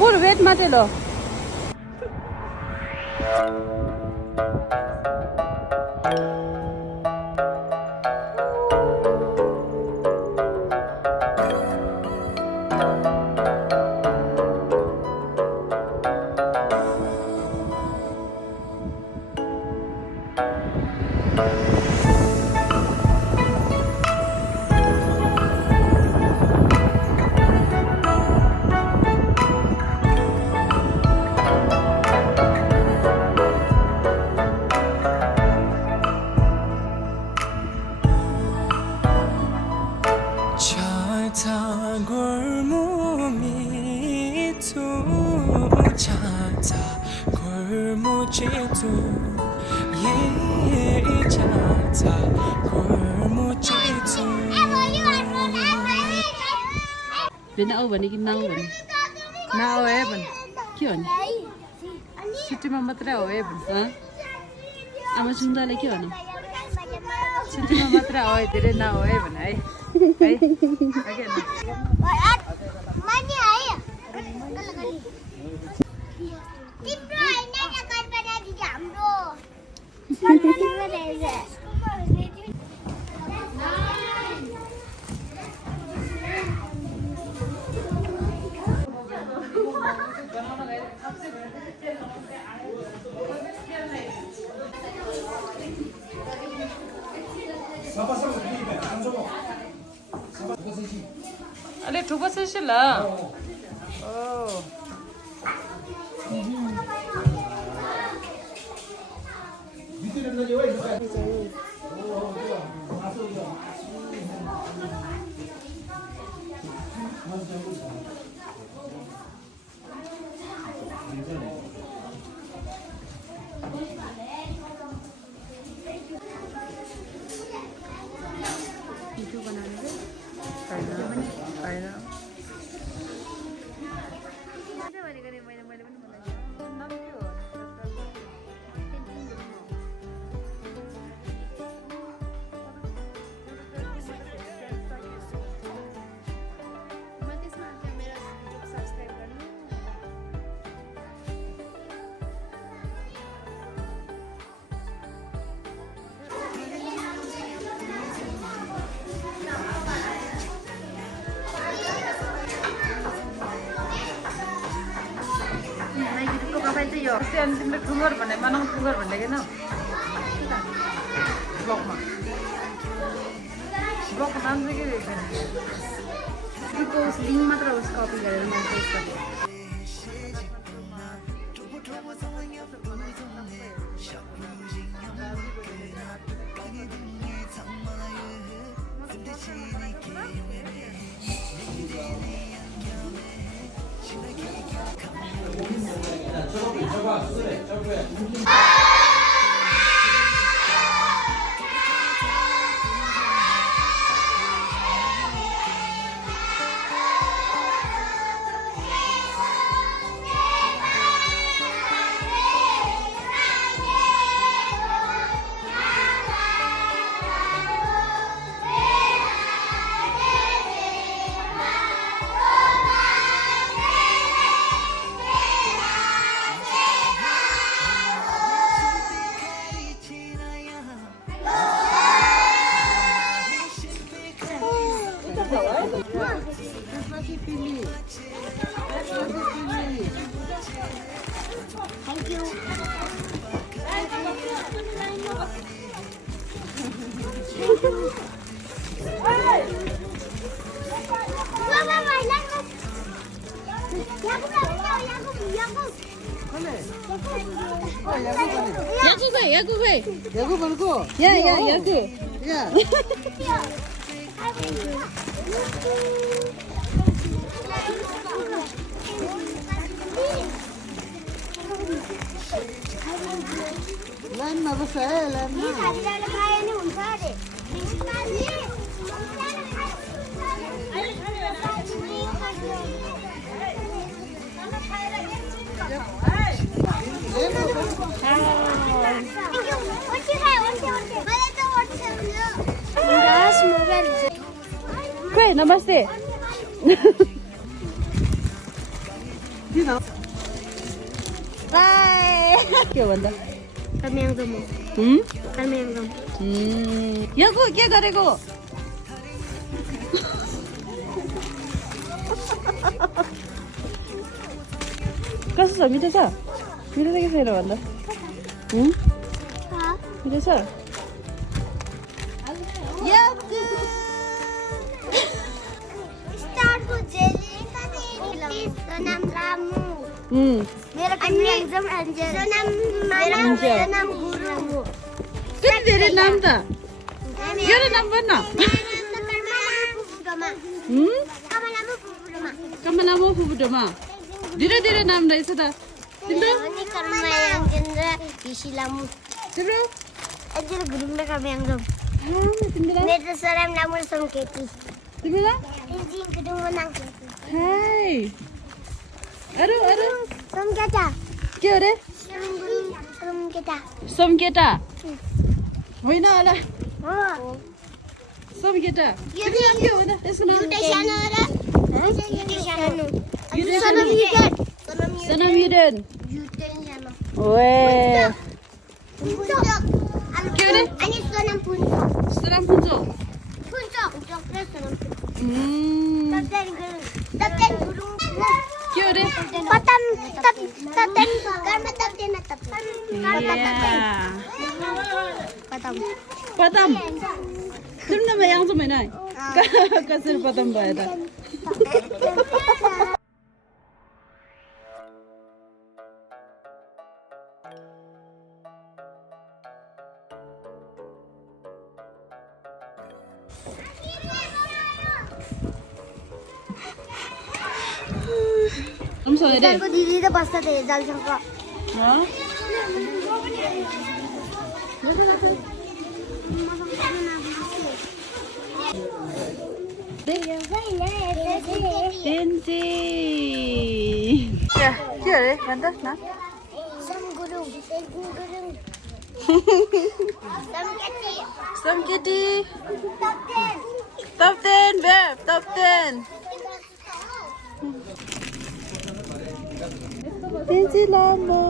बरु वेट मात्रै ल बिना आऊ भने कि नआऊ भने नआऊ है भने के भने छुट्टीमा मात्रै हो है भने आमा सुन्दाले के भने छुट्टीमा मात्रै हो है धेरै नआऊ है भने है अलि ठुलो सेसी ल तिमीले ठुङ्गर भने मानङ ठुङ्गर भन्ने किन ब्लकमा ब्लकको नाम चाहिँ के रहेछ लिङ्क मात्र होस् कपी गरेर म पेस्ट गर्छु 야구 말고 야구 야 लाइनमा बस्छ है लाइनमा Great, namaste. Bye. Kya banda? Kami ang dumo. Kami ang dumo. Yaku, kya gareko? Kaso sa, mita sa? Mita da ke sayo banda? Ha? Mita sa? Yaku! Star ko jelly. Sonam Ramu. मेरा exam अंजल सनम माना सनम गुरु Kani dere naam ta? Kya naam banna? Kamalamo pupudama. Dire naam da isa ta. Timbro? Ini karma yang kendra isilamu. Timbro? Anjir guru me kami yang dum. Timbro? Mere salam namur samketi. Timbro? Injin gedung menang. Hai. Aru. Samketa. Kya re? Samketa. Samketa. होइन होला Oh. समकेटा यो के हो त त्यसको नाम युटे सानो र युटे सानो. युटे सनम सानो. युटे. सनम युडेन युटे सानो. ओए Puncak. के अरे Ani sonam puncak. सनम पुन्चो Puncak. Puncak plus sonam. के Tapten gurung. अरे Patam tapten karma tapten tapten. Karma tapten. Patam. पतम तिम्रो यहाँ चाहिँ होइन कसरी पतम भयो त Ko didi da basta de jal sangka. तेन्जी के अरे भन्नुहोस् न Sam gurung. Samketi. समकेटी Tapten. टप 10 बेब टप 10 तेन्जी लामा